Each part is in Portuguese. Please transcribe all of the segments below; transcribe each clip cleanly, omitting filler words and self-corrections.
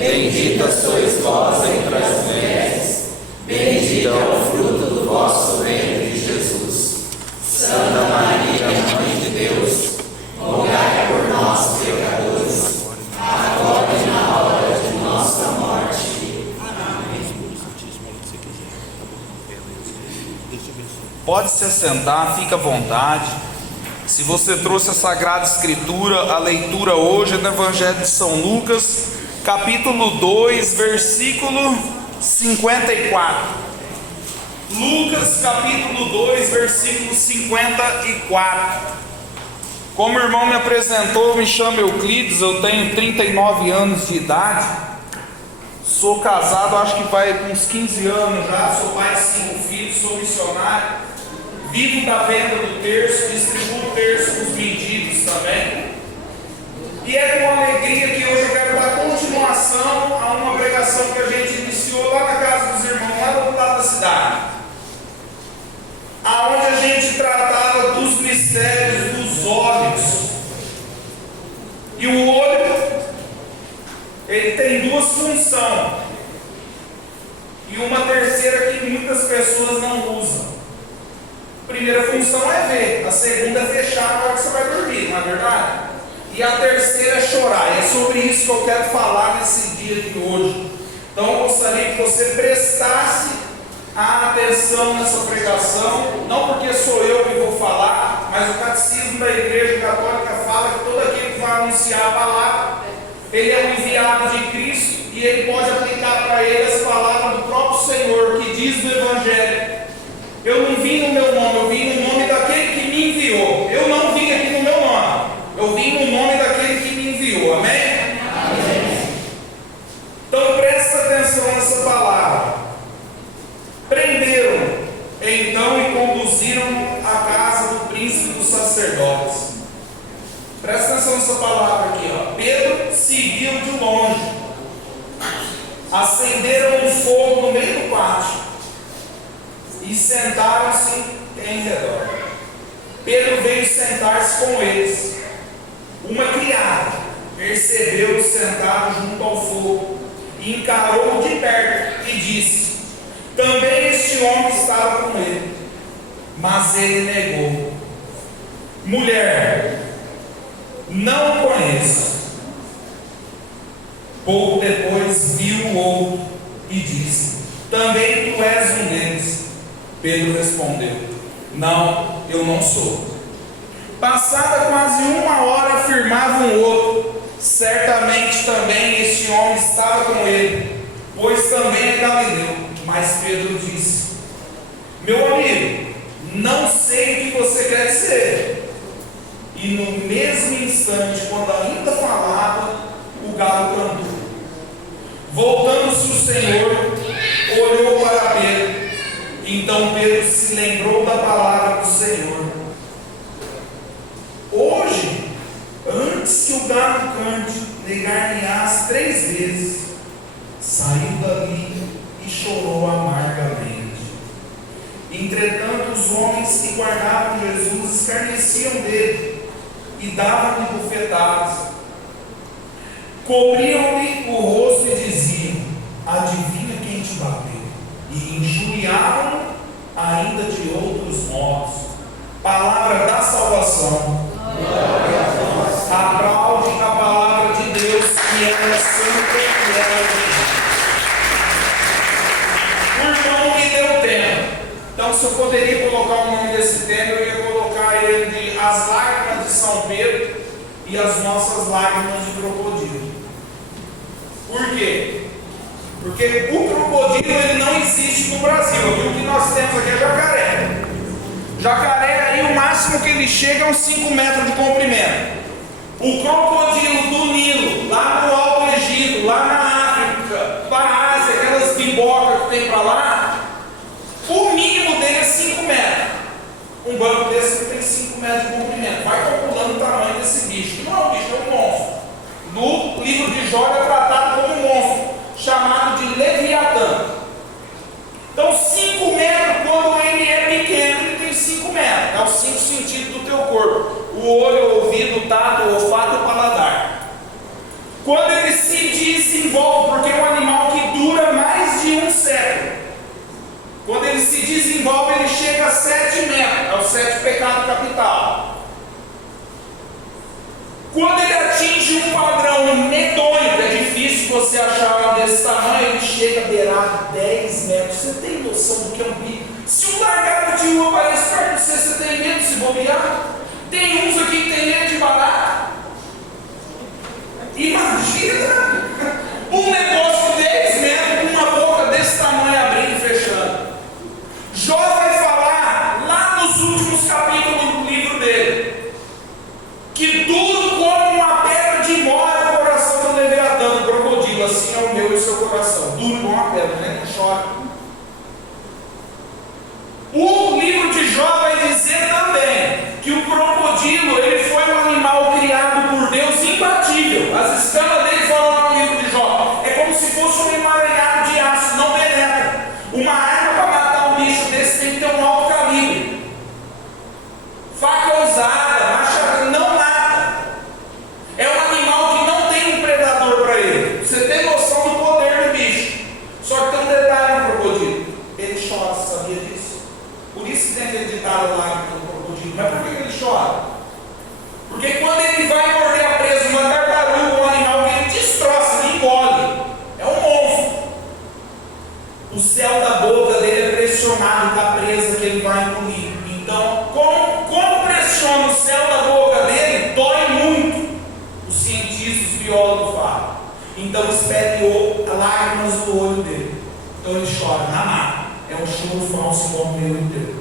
Bendita sois vós entre as mulheres, bendito é o fruto do vosso ventre, Jesus. Santa Maria, Mãe de Deus, rogai por nós, pecadores, agora e na hora de nossa morte. Amém. Pode se assentar, fica à vontade. Se você trouxe a Sagrada Escritura, a leitura hoje é do Evangelho de São Lucas, capítulo 2, versículo 54. Lucas, capítulo 2, versículo 54. Como o irmão me apresentou, me chamo Euclides, eu tenho 39 anos de idade. Sou casado, acho que vai uns 15 anos já. Sou pai de 5 filhos, sou missionário. Vivo da venda do terço, distribuo o terço com os mendigos também. E é com alegria que hoje eu quero dar continuação a uma pregação que a gente iniciou lá na casa dos irmãos, lá do outro lado da cidade, aonde a gente tratava dos mistérios dos olhos. E o olho, ele tem duas funções, e uma terceira que muitas pessoas não usam. A primeira função é ver, a segunda é fechar na hora que você vai dormir, não é verdade? E a terceira é chorar. E é sobre isso que eu quero falar nesse dia de hoje. Então eu gostaria que você prestasse a atenção nessa pregação, não porque sou eu que vou falar, mas o catecismo da Igreja Católica fala que todo aquele que vai anunciar a palavra, ele é um enviado de Cristo, e ele pode aplicar para ele as palavras do próprio Senhor, que diz no Evangelho: eu não vim no meu nome, eu vim no nome daquele que me enviou. Eu não vim aqui no meu nome, eu vim no nome daquele que me enviou. Amém? Amém. Então presta atenção nessa palavra. Prenderam então e conduziram à casa do príncipe dos sacerdotes. Presta atenção nessa palavra aqui, ó. Pedro seguiu de longe. Acenderam um fogo no meio do pátio e sentaram-se em redor. Pedro veio sentar-se com eles. Uma criada percebeu-o sentado junto ao fogo e encarou-o de perto e disse: também este homem estava com ele. Mas ele negou: mulher, não o conheço. Pouco depois viu o outro e disse: também tu és um deles. Pedro respondeu: não, eu não sou. Passada quase uma hora, afirmava um outro: certamente também este homem estava com ele, pois também é galileu. Mas Pedro disse: meu amigo, não sei o que você quer dizer. E no mesmo instante, quando ainda falava, o galo cantou. Voltando-se o Senhor, olhou para Pedro. Então Pedro se lembrou da palavra do Senhor: hoje, antes que o galo cante, negar-me-ás 3 vezes. Saiu dali e chorou amargamente. Entretanto, os homens que guardavam Jesus escarneciam dele e davam-lhe bofetadas. Cobriam-lhe o rosto e diziam: adivinha quem te bateu? E injuriavam ainda de outros modos. Palavra da salvação. Glória a Deus. Aplaude a palavra de Deus, que ela é santa e ela é divina. O irmão me deu tema. Então, se eu poderia colocar o nome desse tema, eu ia colocar ele de As Lágrimas de São Pedro e as Nossas Lágrimas de Crocodilo. Por quê? Porque o crocodilo, ele não existe no Brasil. Aqui o que nós temos aqui é jacaré. Jacaré, aí o máximo que ele chega é uns 5 metros de comprimento. O crocodilo do Nilo, lá no Alto Egito, lá na África, na Ásia, aquelas bibocas que tem para lá, o mínimo dele é 5 metros. Um banco desse tem 5 metros de comprimento. Vai calculando o tamanho desse bicho. Não é um bicho, é um monstro. No livro de Jó é tratado como um monstro, chamado de Leviatã. Então 5 metros, quando ele é pequeno, ele tem 5 metros. É os 5 sentidos do teu corpo: o olho, o ouvido, o tato, o olfato e o paladar. Quando ele se desenvolve, 7 metros, é o 7 pecado capital. Quando ele atinge um padrão medonho, que é difícil você achar um desse tamanho, ele chega a beirar 10 metros. Você tem noção do que é um bicho? Se um lagarto de rua aparece perto de você, você tem medo de se bobear? Tem uns aqui que tem medo de barata. Imagina um negócio de 10 metros com uma boca desse tamanho abrindo e fechando. Jó vai falar lá nos últimos capítulos do livro dele que duro como uma pedra de mora é o coração do Leviatã, do crocodilo, assim é o meu e o seu coração. Duro como uma pedra, né? Não chora. O livro de Jó vai dizer também que o crocodilo ele foi um animal criado por Deus imbatível. As escamas dele falam lá no livro de Jó. É como se fosse um emaranhado de aço, não penetra. Uma arma para matar um bicho desse tem que ter um alto calibre. Faca usada, machado, não mata. É um animal que não tem um predador para ele. Você tem noção do poder do bicho. Só que tem um detalhe no crocodilo. Ele chora, você sabia disso? Por isso que tem aquele ditado lá do crocodilo. Mas por que ele chora? Porque quando ele vai morder a presa, uma tartaruga, um animal que ele destroça, ele engole. É um monstro. O céu da boca dele é pressionado com a presa que ele vai engolir. Então, como pressiona o céu da boca dele, dói muito. Os cientistas, os biólogos falam. Então, espelhou lágrimas do olho dele. Então, ele chora na mar. É um choro falso igual o meu inteiro.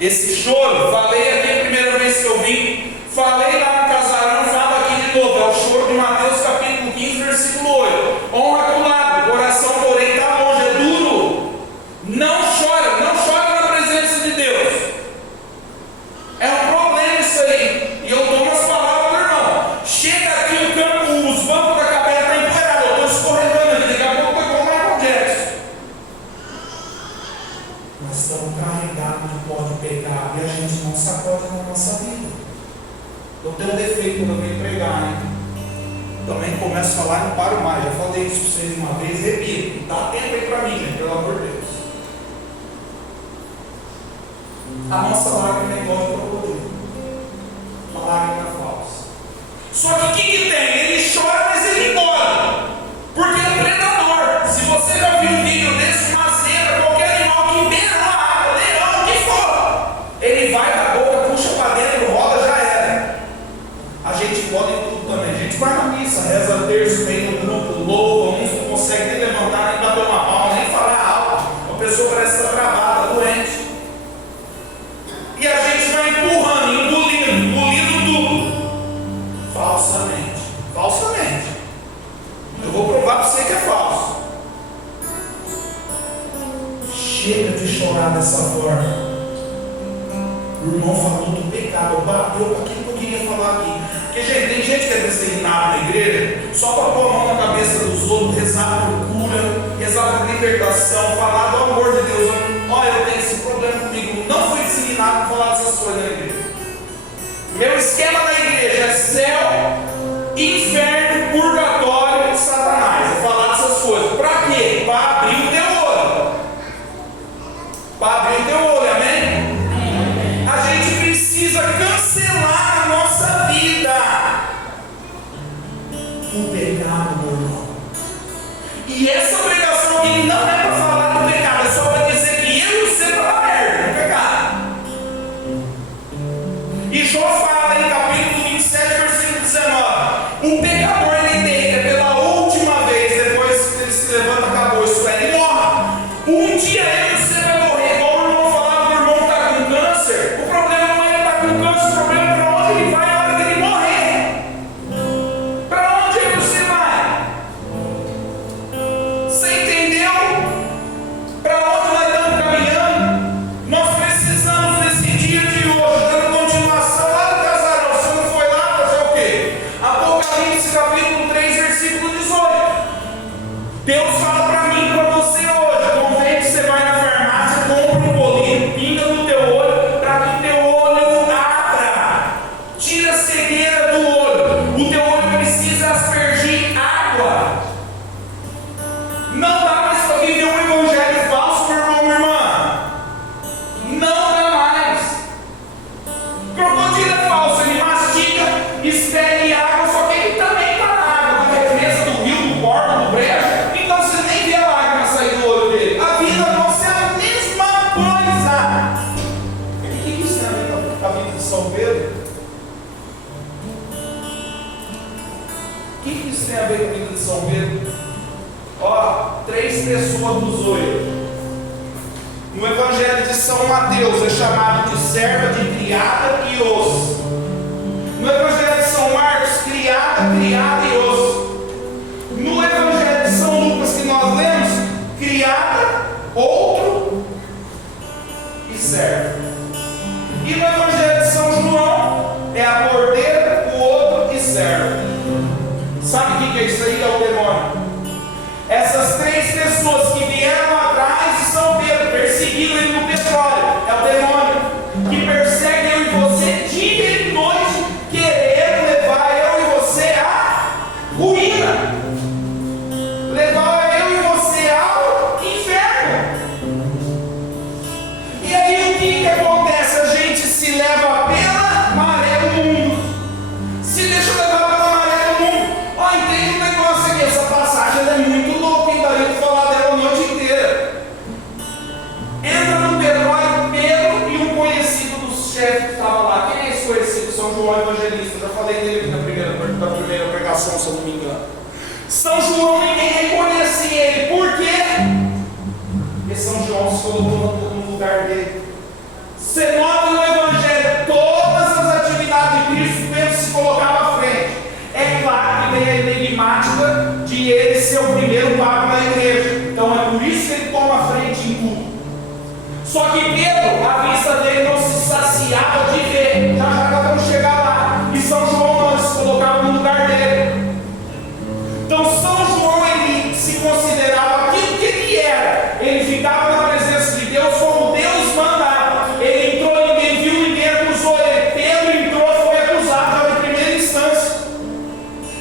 Esse choro, falei aqui a primeira vez que eu vim, falei lá no casarão, falo aqui de novo. É o choro de Mateus capítulo 15, versículo 8. Honra do lado, o coração porém está longe, é duro. Não chora na presença de Deus. É um problema isso aí. E eu tomo as palavras do irmão. Chega aqui o campo, os bancos da cabeça estão empoeirados. Eu estou escorregando aqui, daqui a pouco eu vou mais com Jackson. Nós estamos carregados de pó de pecado e a gente não sacode na nossa vida. Eu tenho um defeito quando eu venho pregar, hein? Também começo a falar e não paro mais. Já falei isso para vocês uma vez, repito. Dá tempo aí para mim, gente, pelo amor de Deus. A nossa lágrima é igual de crocodilo. Uma lágrima falsa. Só que o que tem? Ele chora, mas ele engole. Porque é um predador. Se você já viu um vídeo desse, uma zebra, qualquer animal que beira na água, leão, o que for, ele vai da boca, puxa para dentro, roda, já era. A gente pode tudo também. A gente vai na missa, reza terço, vem no grupo, louva, uns não conseguem nem levantar, nem bater uma palma, nem falar alto. A pessoa parece estar travada, doente. E a gente vai empurrando, engolindo tudo. Falsamente. Eu vou provar para você que é falso. Chega de chorar dessa forma. O irmão falou do pecado, bateu com aquilo que eu queria falar aqui. Porque, gente, tem gente que é disciplinada na igreja só para pôr a mão na cabeça dos outros, rezar por cura, rezar por libertação, falar do amor de Deus. Olha, eu tenho esse problema comigo. Não fui disciplinado para falar dessas coisas na igreja. Meu esquema na igreja é céu, inferno, purgatório e Satanás. É falar dessas coisas. Para quê? Para abrir o teu olho. Para abrir o teu olho, amém? A gente precisa cancelar na nossa vida o pecado, meu irmão. E essa pregação aqui não é para falar do pecado, é só para dizer que eu e você estão na merda, no pecado. E Jó fala em capítulo 27, versículo 19: o pecador ele deita pela última vez, depois que ele se levanta, acabou, isso é, ele morre. Um dia ele e você vai morrer, igual o irmão falava que o irmão está com câncer. O problema não é ele estar com câncer, o problema é para onde ele vai na hora que ele morrer. Para onde é que você vai? Você entendeu? Para onde nós estamos caminhando? Nós precisamos nesse dia de hoje, dando continuação lá no casarão. Você não foi lá fazer o quê? Apocalipse capítulo 3, versículo 18. Deus fala para mim e para você hoje: convém que você vai na farmácia, compra um bolinho, pinga no teu olho, para que o teu olho abra. Tira a cegueira do olho. O teu olho precisa aspergir água. Não dá mais para viver um evangelho falso, meu irmão, minha irmã. vida de São Pedro? Ó, 3 pessoas dos 8. No Evangelho de São Mateus é chamado de serva, de criada e osso. No Evangelho de São Marcos, criada e osso. No Evangelho de São Lucas que nós lemos, criada, outro e servo. E no Evangelho de São João é a porteira, o outro e servo. Sabe o que é isso aí? É o demônio. Essas 3 pessoas que vieram atrás de São Pedro, perseguiram ele no petróleo, é o demônio que persegue eu e você dia e noite, querendo levar eu e você à ruína, levar eu e você ao inferno. E aí o que acontece? A gente se leva pela maré do mundo, se deixa levar pela maré do mundo. Ó, entende um negócio aqui, essa passagem ela é muito louca, hein? Daria para falar dela a noite inteira. Entra no petróleo Pedro e um conhecido dos chefes que estava lá. Quem é esse conhecido? São João Evangelista. Eu já falei dele aqui na primeira pregação, se eu não me engano. São João, ninguém reconhecia ele. Por quê? Porque São João se colocou no lugar dele. Você nota no Evangelho todas as atividades de Cristo, Pedro se colocava à frente. É claro que tem a enigmática de ele ser o primeiro papa da igreja. Então é por isso que ele toma a frente em tudo. Só que Pedro, a vista dele não se saciava de ver. Já vamos chegar lá. E São João não se colocava no lugar dele. Então São João ele se considerava aquilo que ele era. Ele ficava na presença de Deus como Deus mandava. Ele entrou, ninguém viu, ninguém acusou ele. Pedro entrou, foi acusado em primeira instância.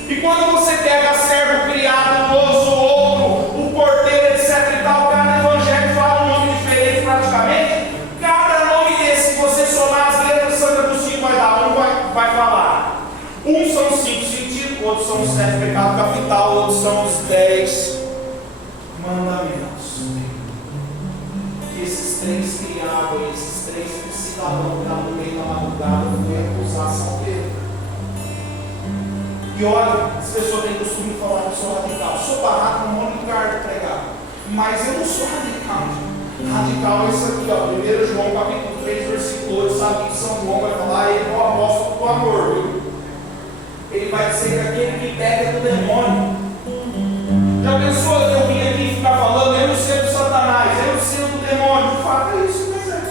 E quando você pega servo, criado, osso, outro, o porteiro, etc e tal, cada evangelho fala um nome diferente praticamente. Cada nome desse, se você somar as letras, Santo Agostinho vai dar, vai falar. Um são os 5 sentidos, outros são os 7 pecados capital, outros são os 10 mandamentos. E esses 3 criados, esses 3 cidadãos que estavam no meio da madrugada, foi acusar São Pedro. E olha, as pessoas têm costume de falar que eu sou radical. Sou barraco no lugar de pregar. Mas eu não sou radical. Radical é isso aqui, ó. 1 João capítulo 3, versículo 8. Sabe o que São João vai falar? Ele é o apóstolo do amor, viu? Ele vai dizer que aquele que pega é do demônio. Já pensou eu vim aqui ficar falando, eu não sei do Satanás, eu não sei do demônio? Fala isso, mas é.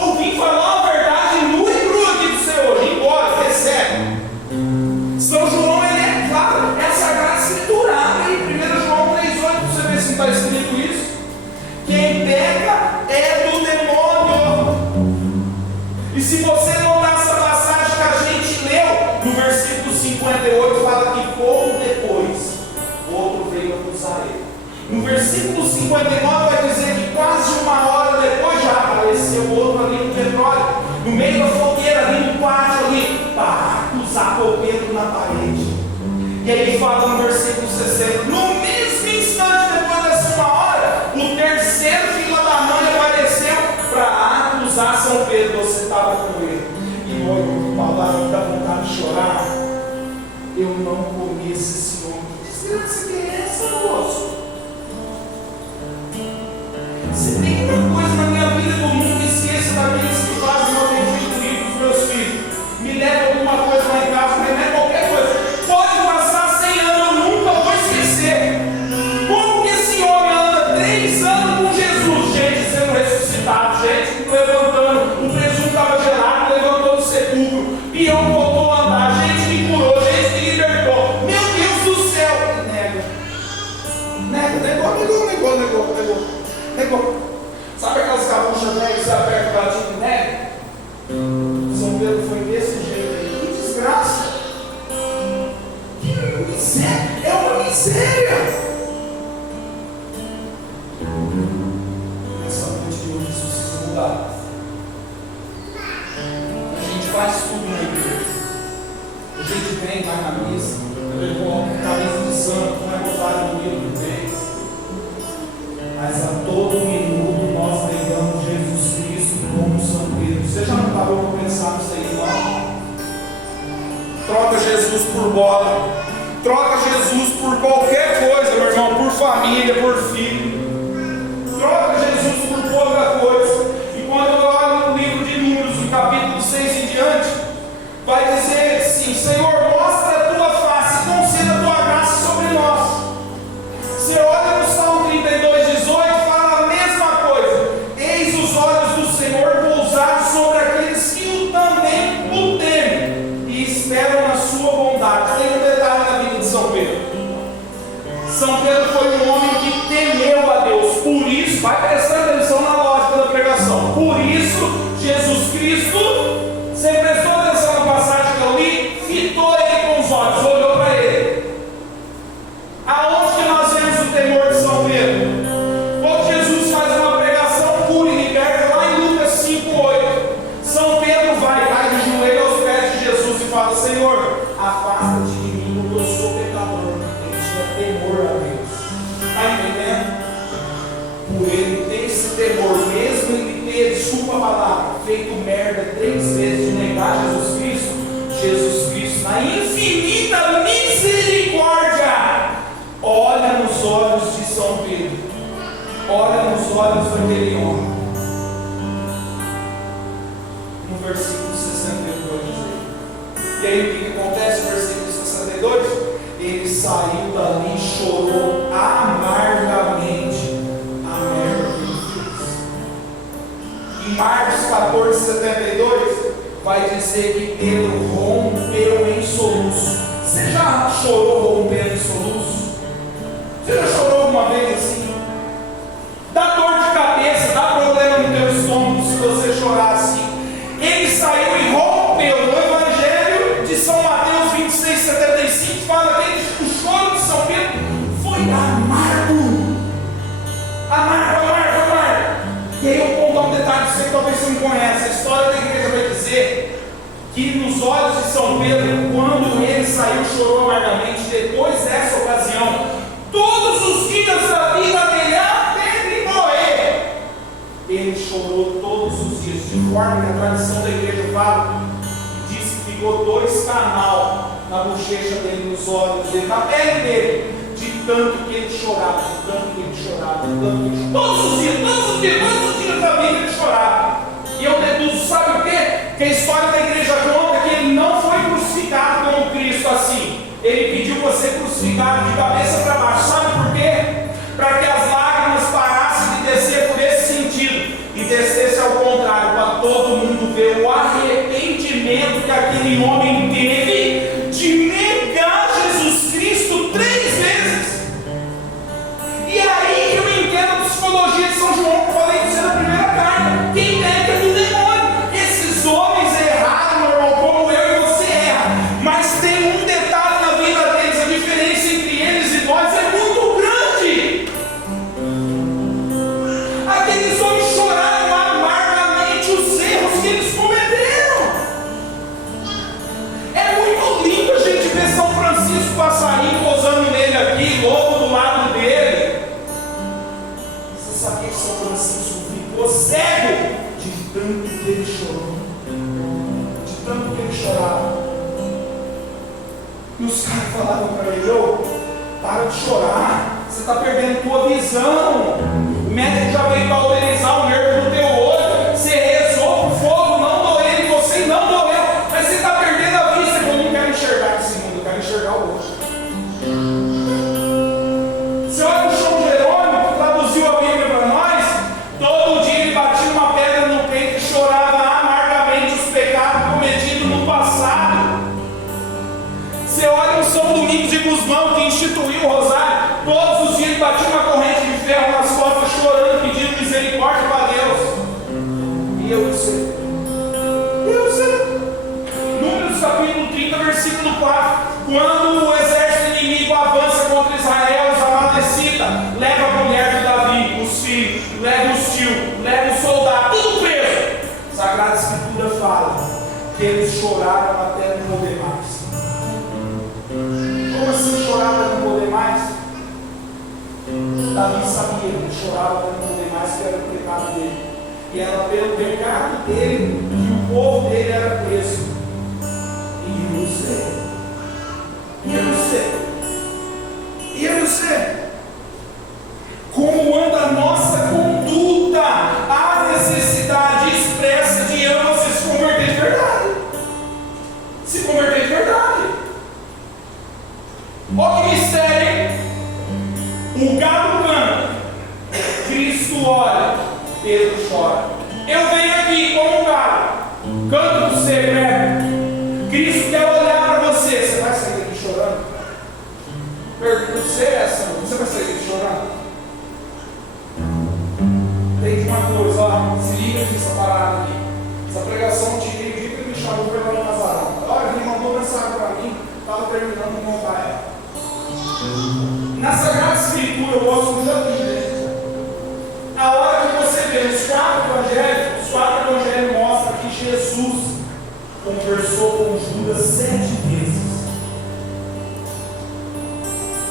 Eu vim falar a verdade nua e crua aqui do Senhor. Embora, recebe. São João, ele é claro, é a Sagrada Escritura. Abre 1 João 3,8, você vê se está escrito isso. Quem peca é do demônio. E se você notar essa passagem que a gente leu, no versículo 58, fala que pouco depois, o outro veio acusar ele. No versículo 59 vai dizer que quase 1 hora depois já apareceu o outro ali no petróleo, no meio da fogueira, ali no pátio, ali, para acusar o Pedro na parede. E aí ele fala no versículo 60, no mesmo instante depois dessa 1 hora, o terceiro filho da mãe apareceu para acusar São Pedro. Você estava com ele. E olha, palavra dá vontade de chorar. Eu não conheço esse homem. Que desgraça que é essa, moço? Se tem uma coisa na minha vida que eu nunca esqueço daqueles que fazem o bendito livro dos meus filhos, me leva alguma coisa lá em casa, me leva qualquer coisa. Pode passar 100 anos, eu nunca vou esquecer. Como que esse homem anda 3 anos com Jesus? Gente sendo ressuscitado, gente levantando, o presunto estava gelado, levantou do sepulcro, peão voltou a andar, gente que curou, gente que libertou. Meu Deus do céu! Negou. Sabe aquelas cabuchas velhas que você aperta o gatinho e nega? São Pedro foi desse jeito aí. Que desgraça! Que miséria! É uma miséria! Essa noite de hoje isso precisa mudar. A gente faz tudo na igreja. A gente vem, vai na missa, a gente coloca camisa de santo, vai rosário no livro, vem. Mas a todo minuto nós negamos Jesus Cristo como São Pedro. Você já não parou para pensar nisso aí, não? Troca Jesus por bola. Troca Jesus por qualquer coisa, meu irmão, por família, por filho. Troca Jesus por outra coisa. E quando eu olho no livro de Números, no capítulo 6 em diante, vai dizer assim: Senhor, mostra a tua face, conceda a tua graça sobre nós. Você olha no Salmo 32:18, fala a mesma coisa: eis os olhos do Senhor pousados sobre aqueles que também o temem e esperam na sua bondade. Tem um detalhe na vida de São Pedro. São Pedro foi um homem que temeu a Deus. Por isso, vai prestar atenção na lógica da pregação. Por isso, Jesus Cristo, você prestou atenção na passagem que eu li, fitou ele com os olhos, olhou para ele. Aonde que nós vemos o temor de São Pedro? Quando Jesus faz uma pregação pura e liberta, lá em Lucas 5:8, São Pedro cai de joelho aos pés de Jesus e fala: Senhor, afasta-te de mim, porque eu sou pecador. Ele tinha temor a Deus. Está entendendo? Por ele ter esse temor, mesmo ele ter, desculpa a palavra, feito merda 3 vezes de negar Jesus Cristo, na infinita misericórdia, olha nos olhos de São Pedro, olha nos olhos daquele homem. No versículo 62 dizer. E aí o que acontece no versículo 62? Ele saiu dali e chorou amargamente a merda que ele fez. Em Marcos 14:72 vai dizer que Pedro rompeu em soluço. Você já chorou rompendo em soluço? Você já chorou alguma vez assim? Dá dor de cabeça, dá problema no teu estômago se você chorar assim. Ele saiu e rompeu. No Evangelho de São Mateus 26:75 fala que o choro de São Pedro foi amargo. Amargo. E aí eu vou contar um detalhe que talvez você não conhece. A história da igreja vai dizer que nos olhos de São Pedro, quando ele saiu, chorou amargamente. Depois dessa ocasião, todos os dias da vida dele, até ele morrer, ele chorou todos os dias, de forma que a tradição da igreja fala, e diz que ficou 2 canal na bochecha dele, nos olhos dele, na pele dele, de tanto que ele chorava, todos os dias da vida ele chorava. E eu deduzo, sabe o quê? Que a história da igreja conta que ele não foi crucificado como Cristo assim. Ele pediu para ser crucificado de cabeça para baixo. Sabe por quê? Para que as lágrimas parassem de descer por esse sentido e descesse ao contrário, para todo mundo ver o arrependimento que aquele homem teve de negar Jesus Cristo 3 vezes. E aí eu entendo a psicologia de São João, que eu falei disso na primeira carta. Quem nega do demônio. Esses homens erraram, meu irmão, como eu e você erra. Mas tem um detalhe na vida deles: a diferença entre eles e nós é muito grande. Aqueles homens choraram amargamente os erros que eles cometeram. É muito lindo a gente ver São Francisco passarinho posando nele aqui, lobo do lado dele. Você sabia que São Francisco ficou cego de tanto que ele chorou? De tanto que ele chorava. E os caras falavam para ele: ô, para de chorar, você está perdendo tua visão. O médico já veio cauterizar o nervo do teu olho. Você rezou pro fogo não doer em você e não doeu, mas você está perdendo a vista. Eu não quero enxergar esse mundo, eu quero enxergar o outro. Você olha o São Jerônimo, que traduziu a Bíblia para nós. Todo dia ele batia uma pedra no peito e chorava amargamente os pecados cometidos no passado. Você olha o São Domingos de Gusmão, que instituiu o rosário. Todos os dias ele batia uma corrente de ferro nas costas, chorando, pedindo misericórdia para Deus. E eu sei. Números capítulo 30, versículo 4. Quando o exército inimigo avança contra Israel, os amalecitas, leva a mulher de Davi, os filhos, leva os tios, leva os soldados, tudo preso. A Sagrada Escritura fala que eles choraram até não poder mais. Como assim chorar para não poder mais? Davi sabia que ele chorava para não poder mais, que era o pecado dele. E era pelo pecado dele que o povo dele era preso. E eu sei. E eu você? Como anda a nossa conduta? A necessidade expressa de eu você se converter de verdade. Se converter de verdade. Olha que mistério, hein? O galo canta, Cristo olha, Pedro chora. Eu venho aqui como um galo, canto do secreto. Cristo quer olhar para você. Você vai sair daqui chorando? Pergunta você essa, você vai sair daqui chorando? Tem uma coisa, ó, se liga nessa parada aqui. Essa pregação tirei o dia que ele me chamou para ir lá no casarão. Olha, ele mandou mensagem para mim, estava terminando de montar ela. Na Sagrada Escritura, eu gosto muito da Bíblia. A hora que você vê os quatro evangelhos mostram que Jesus conversou com Judas 7 vezes.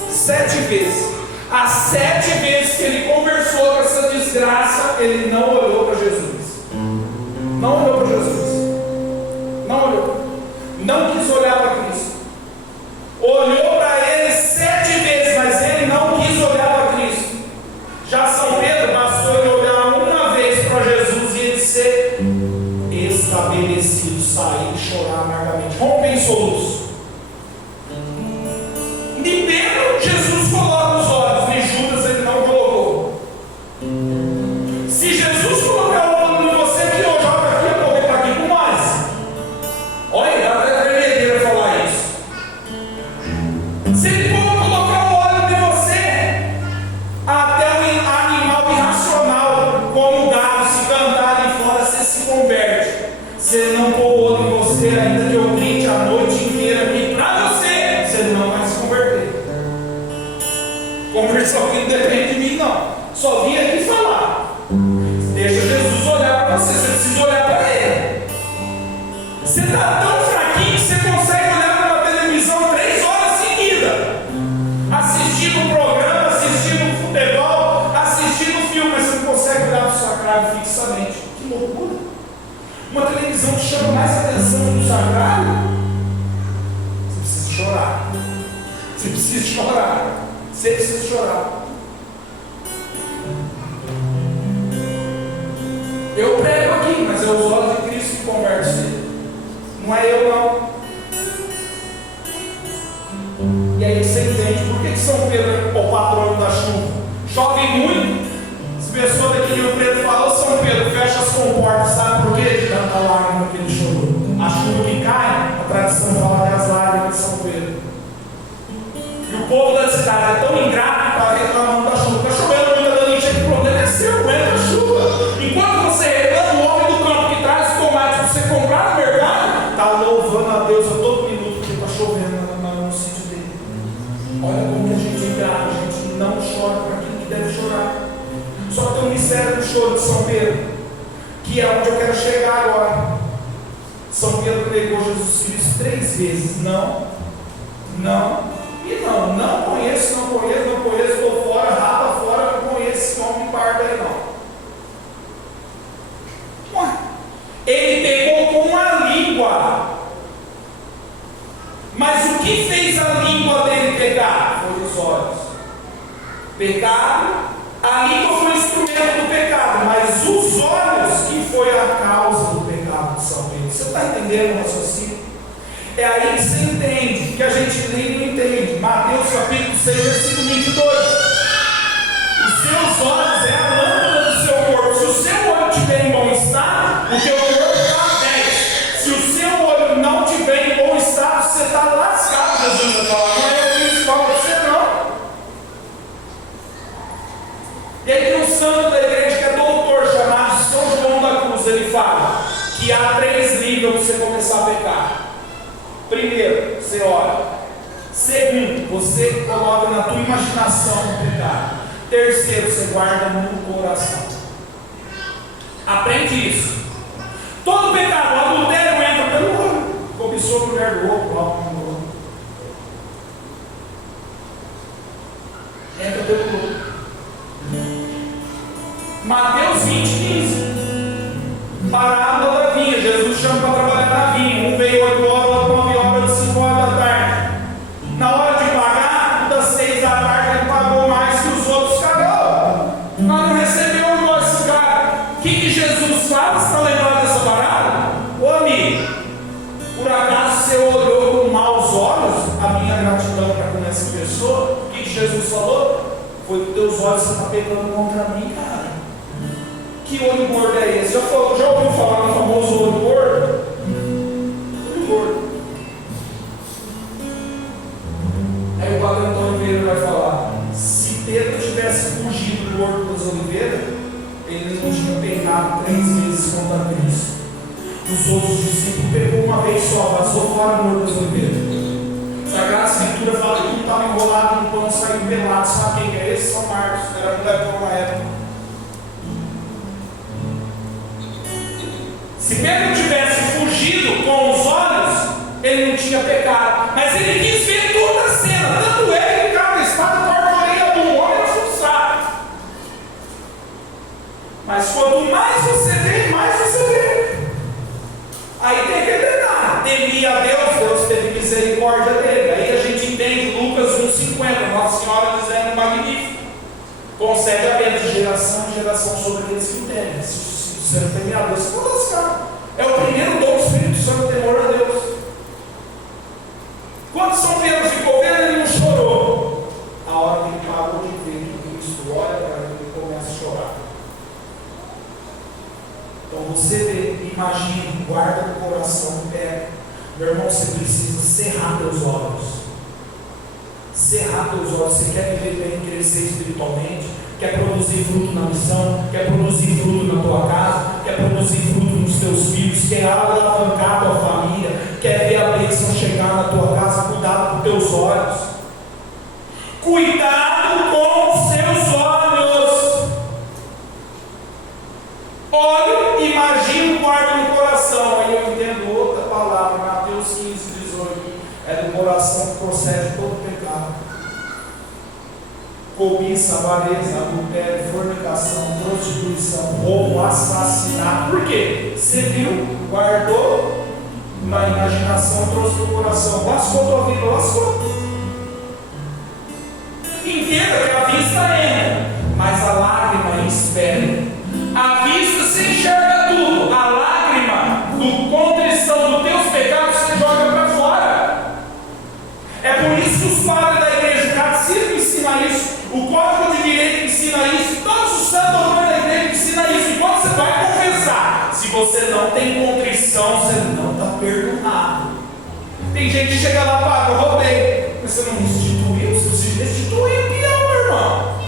7 vezes. As 7 vezes que ele conversou com essa desgraça, ele não olhou para Jesus. Não olhou para Jesus. Não olhou. Não quis olhar para Cristo. Olhou para ele 7 vezes, mas ele não quis olhar para Cristo. Já São Pedro bastou ele olhar uma vez para Jesus e ele ser estabelecido, sair e chorar amargamente, romper em soluço. De Pedro, Jesus coloca os olhos, de Judas ele não colocou. Se Jesus colocar o olho em você aqui hoje, olha aqui, eu correr para aqui com nós. Olha, dá até tremedeira falar isso. Se ele for colocar o olho em você, até o animal irracional, como o gado, se cantar ali fora, você se converte. Se ele não pôr o olho em você, ainda que eu grite a noite inteira aqui para você, você não vai se converter. Conversão que não depende de mim, não. Só vim aqui falar. Deixa Jesus olhar para você, você precisa olhar para ele. Você está tão fraquinho que você consegue olhar para uma televisão 3 horas seguidas, assistindo o programa, assistindo o futebol, assistindo o filme, mas você não consegue olhar para o sacrário fixamente. Que loucura! Uma televisão que chama mais atenção do sacrário. Você precisa chorar. Você precisa chorar. Você precisa chorar. Eu prego aqui, mas é os olhos de Cristo que conversam você. Não é eu, não. E aí você entende por que São Pedro é o patrono da chuva. Chove muito. As pessoas daqui de Rio Preto falam: São Pedro, fecha as comportas. Sabe por quê? Tanta lágrima que ele chorou. A chuva que cai, a tradição fala que as lágrimas de São Pedro. E o povo da cidade é tão ingrato que está reclamando da chuva. Está chovendo muito, está dando enchente, o problema é seu, aguenta a chuva. Enquanto você reclama, o homem do campo que traz o tomate para você comprar no mercado, está louvando a Deus a todo minuto porque está chovendo no sítio dele. Olha como que a gente é ingrato, a gente não chora para aquilo que deve chorar. Só que tem um mistério do choro de São Pedro, que é onde eu quero chegar agora. São Pedro pregou Jesus Cristo 3 vezes. Não, não. E não, não conheço, estou fora, rapa fora, não conheço esse homem pardo aí não. Ué, ele pegou com a língua, mas o que fez a língua dele pegar? Foi os olhos. Pecado, a língua foi o instrumento do pecado, mas os olhos que foi a causa do pecado de São Pedro. Você está entendendo o raciocínio? É aí que você entende, que a gente lê e não entende. Mateus capítulo 6, versículo 22. Os seus olhos é a lâmpada do seu corpo. Se o seu olho estiver em bom estado, o teu corpo está 10. Se o seu olho não estiver em bom estado, você está lascado. Jesus vai falar: não é eu que falo para você, não. E aí tem um santo da igreja que é doutor, chamado São João da Cruz. Ele fala que há 3 níveis para você começar a pecar. Primeiro, você ora. Segundo, você coloca na tua imaginação o pecado. Terceiro, você guarda no coração. Aprende isso. Todo pecado, o adultério entra pelo olho. Cobiçou a mulher do outro, do outro. Entra pelo olho. Mateus 20, 15. Parábola da vinha. Jesus chama para trabalhar na vinha. Um veio 8 horas, outro 9 horas, 5 horas da tarde. Na hora de pagar, das 6 da tarde. pensou? O que Jesus falou? Foi que teus olhos estão pegando contra mim, cara. Que olho gordo é esse? Já ouviu falar no famoso olho gordo? Olho gordo. Aí o Padre Antônio Vieira vai falar: se Pedro tivesse fugido do Horto das Oliveiras, ele não tinha pecado 3 vezes contra Cristo. Os outros discípulos pegou uma vez só, vazou fora do Horto das Oliveiras. Sagrada Escritura fala que um estava enrolado no pão, saiu pelado. Sabe quem é esse? São Marcos, era um levou uma época. Se Pedro tivesse fugido com os olhos, ele não tinha pecado. Mas ele quis ver toda a cena. Tanto é que o cara da espada corta a orelha do homem e sabe. Mas quanto mais você vê, mais você vê. Aí tem que entender. Temia a Deus, Deus teve misericórdia dele. Aí a gente entende Lucas 1,50, Nossa Senhora dizendo magnífico: concede a Deus de geração em geração sobre aqueles que temem. Se você não temer a Deus, você pode lascar. É o primeiro dom do Espírito Santo, temor a Deus. Quando São Pedro ficou vendo, ele não chorou. A hora que ele parou de ver que Cristo olha para ele, ele começa a chorar. Então você vê, imagina, guarda no coração, pega. Meu irmão, você precisa cerrar teus olhos. Cerrar teus olhos. Você quer viver bem, crescer espiritualmente, quer produzir fruto na missão, quer produzir fruto na tua casa, quer produzir fruto nos teus filhos, quer alavancar a tua família, quer ver a bênção chegar na tua casa. Cuidado com teus olhos. Cuidado com os seus olhos. Olho, imagino, guardo no coração. Aí eu entendo outra palavra, Mateus 15, 18. É do coração que procede todo pecado. Cobiça, avareza, adultério, fornicação, prostituição, roubo, assassinato. Por quê? Você viu, guardou na imaginação, trouxe no coração. Lascou tua vida, lascou. Entenda que a vista entra, mas a lágrima espera. A vista se enxerga tudo, a lágrima do contrição dos teus pecados você joga para fora. É por isso que os padres da igreja, o catecismo ensina isso, o Código de Direito ensina isso, todos os santos autores da igreja ensinam isso. E quando você vai confessar, se você não tem contrição, você não está perdoado. Tem gente que chega lá, padre, eu roubei, mas você não restituiu, você precisa restituir, meu irmão.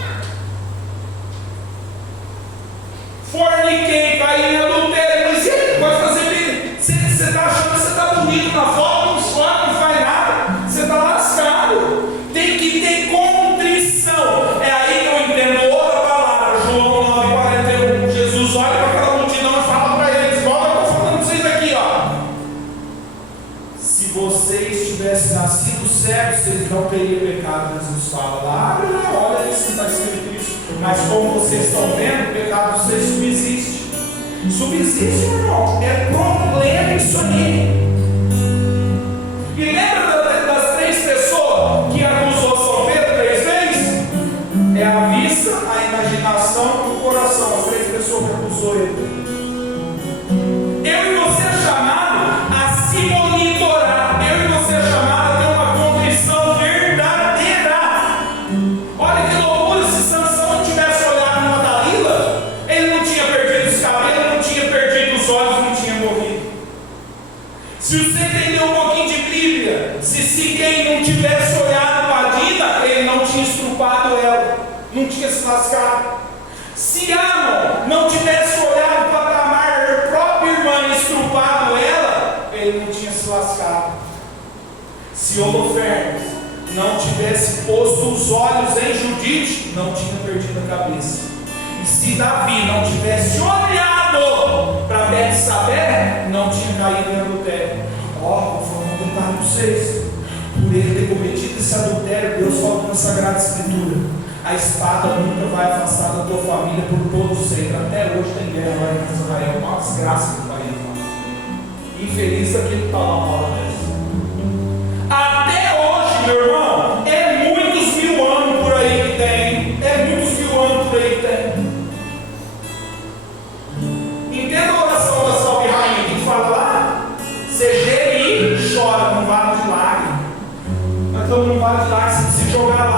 Forniquei, caí em adultério, mas e aí, pode fazer bem? Você está achando que você está bonito na foto, não chora, não faz nada, você está lascado. Tem que ter contrição. É aí que eu entendo outra palavra, João 9,41. Jesus olha para aquela multidão e fala para eles, igual eu estou falando para vocês aqui, ó. Se vocês tivessem nascido cegos, vocês não teriam pecado. Jesus fala lá, olha isso, está escrito isso. Mas como vocês estão vendo, o pecado de vocês subsiste. Subsiste, irmão. É problema isso aí. E lembra das 3 pessoas que acusou São Pedro 3 vezes? É a vista, a imaginação e o coração. As 3 pessoas que acusou ele. Eu e você é chamado a se monitorar. Eu e você é chamado a ter uma contrição verdadeira. Olha que loucura, se Sansão não tivesse olhado na Dalila, ele não tinha perdido os cabelos, não tinha perdido os olhos, não tinha morrido. Se você entender um pouquinho de Bíblia, se Siquém não tivesse olhado para a Dina, ele não tinha estrupado ela, não tinha se lascado. Se Amon não tivesse olhado para Tamar, a própria irmã, e estrupado ela, ele não tinha se lascado. Se Holofernes não tivesse posto os olhos em Judite, não tinha perdido a cabeça. E se Davi não tivesse olhado para Betsabé, não tinha caído em adultério. Vou falar um detalhe para vocês. Por ele ter cometido esse adultério, Deus fala na Sagrada Escritura: a espada nunca vai afastar da tua família por todo sempre. Até hoje tem guerra lá em Israel, uma desgraça do país. Infeliz aquele que está lá uma hora dessa. Até hoje, meu irmão, é muitos 1000 anos por aí que tem. É muitos 1000 anos por aí que tem. Entenda a oração da Salve Rainha, que fala lá: você geme e chora num vale de lágrimas. Nós estamos num vale de lágrimas, você precisa jogar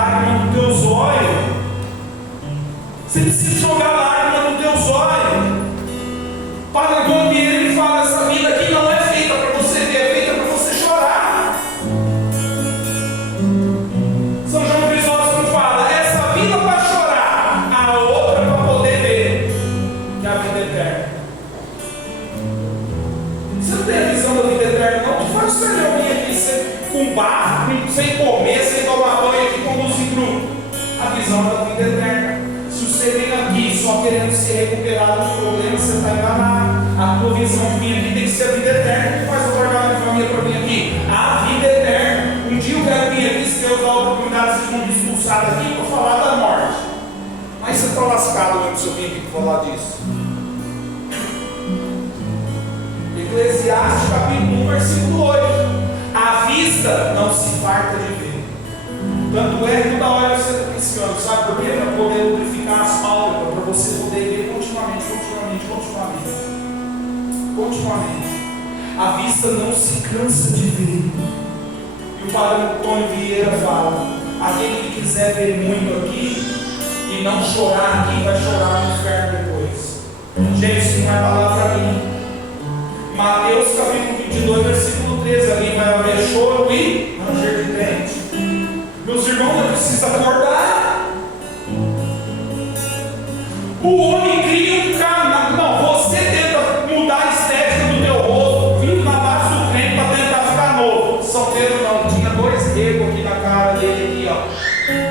visão da vida eterna. Se você vem aqui só querendo se recuperar dos problemas, você está enganado. A tua visão de vir aqui tem que ser a vida eterna. O que faz eu guardar minha família para vir aqui? A vida eterna. Um dia eu quero vir aqui, se Deus dá a oportunidade, vocês vão me expulsar daqui para falar da morte. Mas você está lascado mesmo se eu vim aqui para falar disso. Eclesiastes capítulo 1, versículo 8. A vista não se farta de ver. Tanto é que toda hora você está piscando, sabe por quê? Para poder lubrificar as pálpebras, para você poder ver continuamente. A vista não se cansa de ver. E o padre Antônio Vieira fala: aquele que quiser ver muito aqui e não chorar aqui, vai chorar no inferno depois. Gente, isso não é palavra para mim. Mateus capítulo 22, versículo 13, ali vai haver choro e ranger de dente. Meus irmãos, eu preciso acordar. O homem cria um carro. Não, você tenta mudar a estética do teu rosto, vive na base do crente para tentar ficar novo. São Pedro não, tinha 2 regos aqui na cara dele, aqui, ó.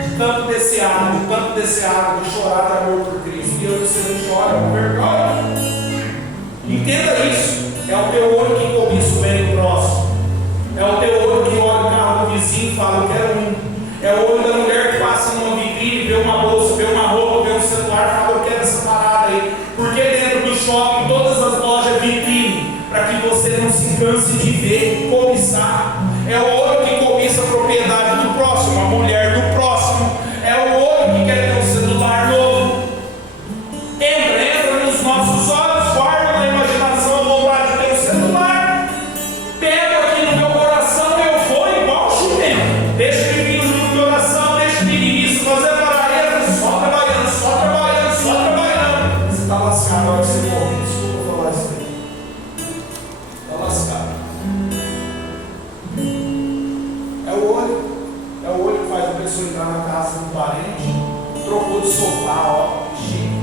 De tanto deseado, de chorar de amor por Cristo. E eu você não chora, com vergonha. Entenda isso. É o teu olho que cobiça o bem do próximo. É o teu olho que olha o carro do vizinho e fala: eu quero um. É o olho da mulher que passa numa vitrine, vê uma bolsa, vê uma roupa, vê um celular e fala: eu quero essa parada aí. Porque dentro do shopping, todas as lojas vitrine, para que você não se canse de ver, cobiçar. É o olho que cobiça a propriedade do próximo, a mulher do próximo. É o olho que quer ter um celular novo. Entra nos nossos olhos, guarda na imaginação a vontade de ter um celular. Pego aqui no meu coração, eu vou igual chumento. Deixa ele vir no meu coração, deixa o ministro fazer barulho, só trabalhando. Você está lascado na hora que você morre. Desculpa falar isso aí. Está lascado. É o olho que faz a pessoa entrar na casa do parente, trocou de sofá, ó, chique.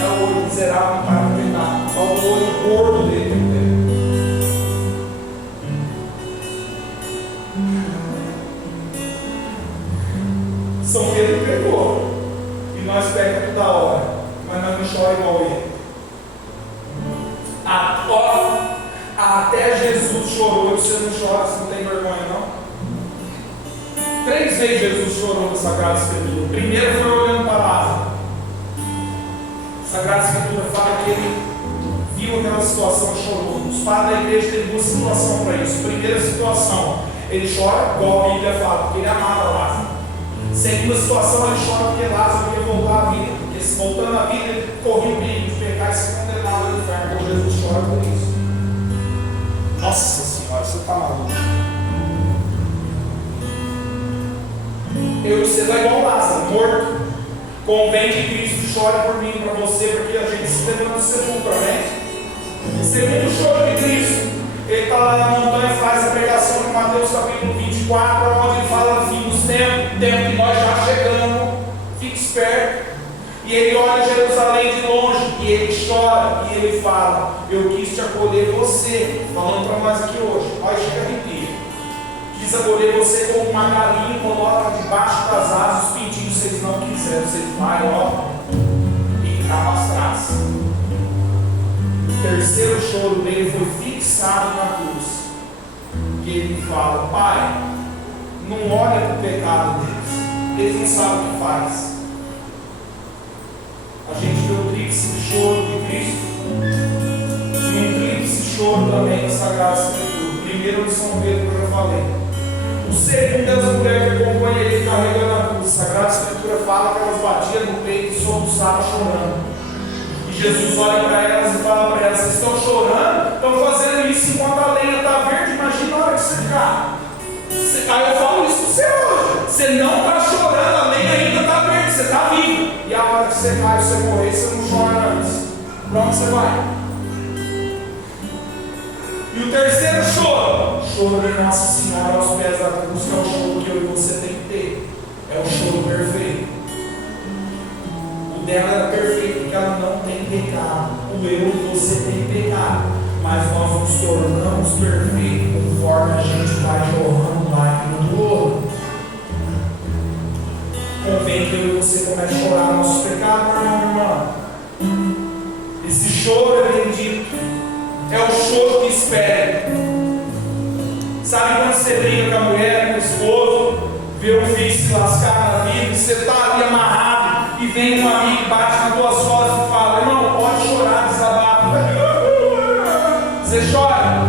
É o olho miserável para o pecado. É o olho gordo dele. São Pedro pecou. E nós pecamos toda hora. Mas nós não choramos igual ele. Até Jesus chorou. E você não chora, você não tem vergonha, não? 3 vezes Jesus chorou na Sagrada Escritura. Primeiro foi olhando para Lázaro. A Sagrada Escritura fala que ele viu aquela situação e chorou. Os padres da igreja têm 2 situações para isso. Primeira situação, ele chora, igual a Bíblia fala, porque ele amava Lázaro. Segunda situação, ele chora porque Lázaro ia voltar à vida. Porque se voltando à vida, ele corria o perigo de pecar e se condenar no inferno. Então Jesus chora por isso. Nossa Senhora, você está maluco. Eu e você vai igual Lázaro, morto. Convém que Cristo chore por mim e para você, porque a gente se levanta do sepulcro, amém? Segundo choro de Cristo, ele está lá na montanha, faz a pregação de Mateus capítulo 24, onde ele fala do fim dos tempos, tempo que nós já chegamos. Fique esperto. E ele olha Jerusalém de longe, e ele chora, e ele fala: eu quis te acolher você, falando para nós aqui hoje, nós chega a arrepia. Quis acolher você como uma galinha, coloca debaixo das asas, os pintinhos, se eles não quiserem, você vai, ó, e cava as traças. O terceiro choro dele foi fixado na cruz, que ele fala: Pai, não olha para o pecado deles, eles não sabem o que faz. A gente vê o tríplice choro de Cristo e um tríplice choro também na Sagrada Escritura. Primeiro de São Pedro, que eu já falei. O segundo é as mulheres que acompanham ele carregando a cruz. A Sagrada Escritura fala que elas batiam no peito e soluçavam chorando. E Jesus olha para elas e fala para elas: vocês estão chorando? Estão fazendo isso enquanto a lenha está verde? Imagina a hora que secar. Aí eu falo isso para você hoje. Você não está chorando, a lenha ainda está verde, você está vivo. E a hora que você cai, você morrer, você não chora antes. Para onde você vai? E o terceiro choro, choro de Nossa Senhora aos pés da cruz, que é o choro que eu e você tem que ter. É o choro perfeito. O dela era perfeito porque ela não tem pecado. O eu e você tem pecado. Mas nós nos tornamos perfeitos conforme a gente vai jorrando lágrima do ouro. convém que eu e você comece a chorar nossos pecados, meu irmão. Esse choro é bendito, é o choro que espera. Sabe quando você briga com a mulher, com o esposo, vê o filho se lascar na vida, você está ali amarrado, e vem um amigo que bate nas tuas costas e fala: irmão, pode chorar, desabafa. Você chora?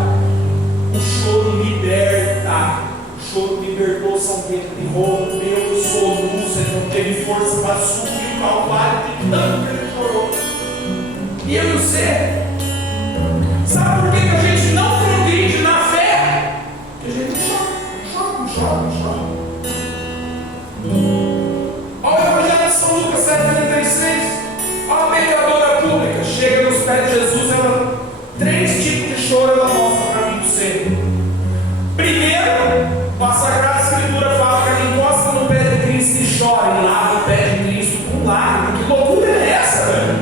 O choro liberta. O choro libertou São Pedro de Roma. Eu sou luz, ele não teve força para subir o calvário de tanto que ele chorou. E eu e você, sabe por que a gente não progride na fé? Porque a gente chora. Olha o Evangelho de São Lucas 7,36. Olha a pecadora pública, chega nos pés de Jesus, ela, 3 tipos de choro ela mostra para mim e você. Primeiro, a Sagrada Escritura fala que ela encosta no pé de Cristo e chora, e lava o pé de Cristo com lágrimas. Que loucura é essa, velho?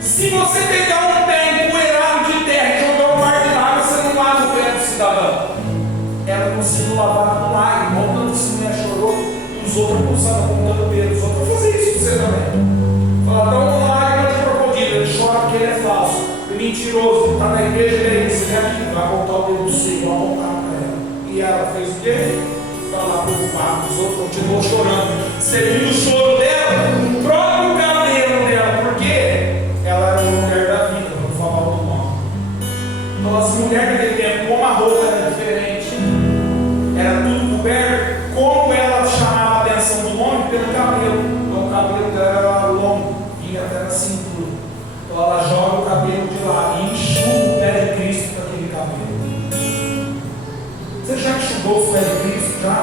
Se você pegar um pé empoeirado de terra e jogar um mar de água, você não lava o pé do cidadão. Ela conseguiu lavar com lágrimas, montando se mulher chorou, e os outros apontaram apontando Pedro. Os outros vão fazer isso com você também. Fala, dá uma lágrima de crocodilo, ele chora porque ele é falso, é mentiroso, está na igreja, ele é isso, ele é aquilo, vai apontar o dedo do seio, vai apontar para ela. E ela fez o quê? Está lá preocupada, os outros continuam chorando. Segundo o choro dela, o próprio cabelo dela, por quê? Ela era uma mulher da vida, vamos falar do nome. Então as mulheres daquele tempo, como a roupa era diferente, era tudo coberto, como ela chamava a atenção do homem? Pelo cabelo. Então o cabelo dela era longo, vinha até na cintura. Então ela joga o cabelo de lá e enxuga o pé de Cristo com aquele cabelo. Você já enxugou o pé de Cristo? Já?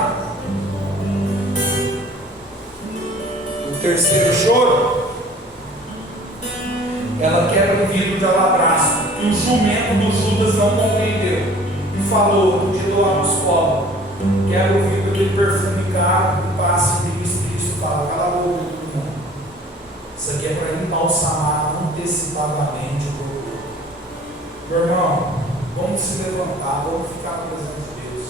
O terceiro choro, ela quebra o vidro de alabastro, e o jumento do Judas não compreendeu, e falou: podia doar para os pobres. Quebra o vidro daquele perfume caro, que passa de Cristo fala: cala a boca, todo mundo. Isso aqui é para embalsamar antecipadamente o corpo. Meu irmão, vamos se levantar, vamos ficar na presença de Deus.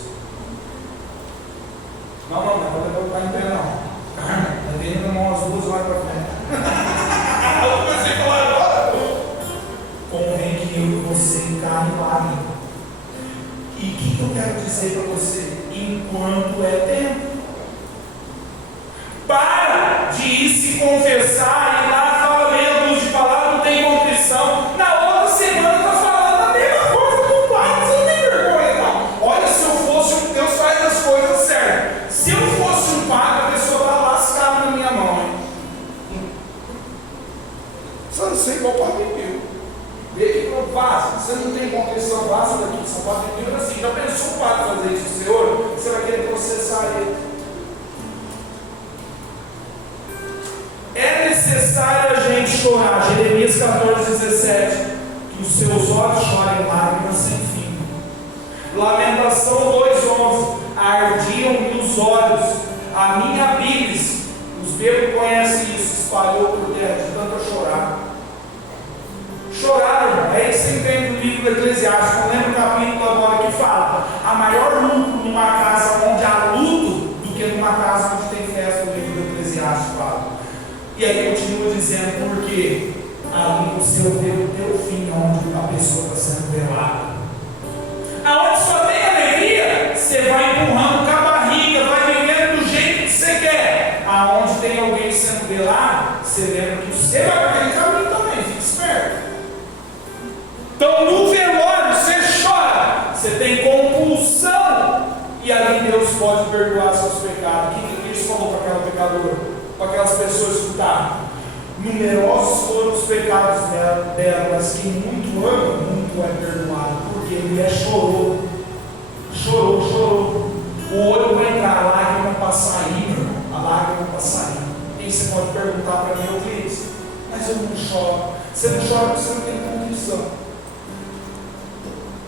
Não pode levantar em pé não. Não tem ainda mão as duas lá para frente. Eu comecei a falar agora. Convém que eu e você encarne lágrima. E o que eu quero dizer para você? Enquanto é tempo, para de ir se confessar e lá fala meia dúzia de palavras, não tem contrição. Na outra semana está falando a mesma coisa com o pai. Você não tem vergonha, não. Olha, se eu fosse um Deus, faz as coisas certas. Se eu fosse um padre, a pessoa está lascada na minha mão, hein? Você não sei qual padre meu. Vê que não passa. Você não tem contrição, passa daqui de São Paulo. Assim, já pensou o padre fazer isso com o senhor? Você vai querer processar ele. É necessário a gente chorar. Jeremias 14,17. Que os seus olhos chorem lágrimas sem fim. Lamentação 2,11. Ardiam-me os olhos, a minha bilis. Os bebos conhecem isso, espalhou por terra de tanto a chorar. Choraram, é isso que você entende no livro do Eclesiastes. Não lembro o capítulo agora que fala: há maior luto numa casa onde há luto do que numa casa onde tem festa. No livro do Eclesiastes fala. E aí continua dizendo: porque ali você vê o teu fim, onde a pessoa está sendo velada. Aonde só tem alegria, você vai empurrando com a barriga, vai vivendo do jeito que você quer. Aonde tem alguém sendo velado, você lembra que você vai para aquele caminho também, fique esperto. Então no velório você chora, você tem compulsão, e ali Deus pode perdoar seus pecados. O que Cristo falou para aquela pecadora, para aquelas pessoas que escutaram? Numerosos foram os pecados dela, mas quem muito ama, muito é perdoado. Porque a mulher chorou. O olho vai entrar, a lágrima para sair, meu irmão. A lágrima para sair. E você pode perguntar para mim: eu disse, mas eu não choro. Você não chora porque você não tem condição.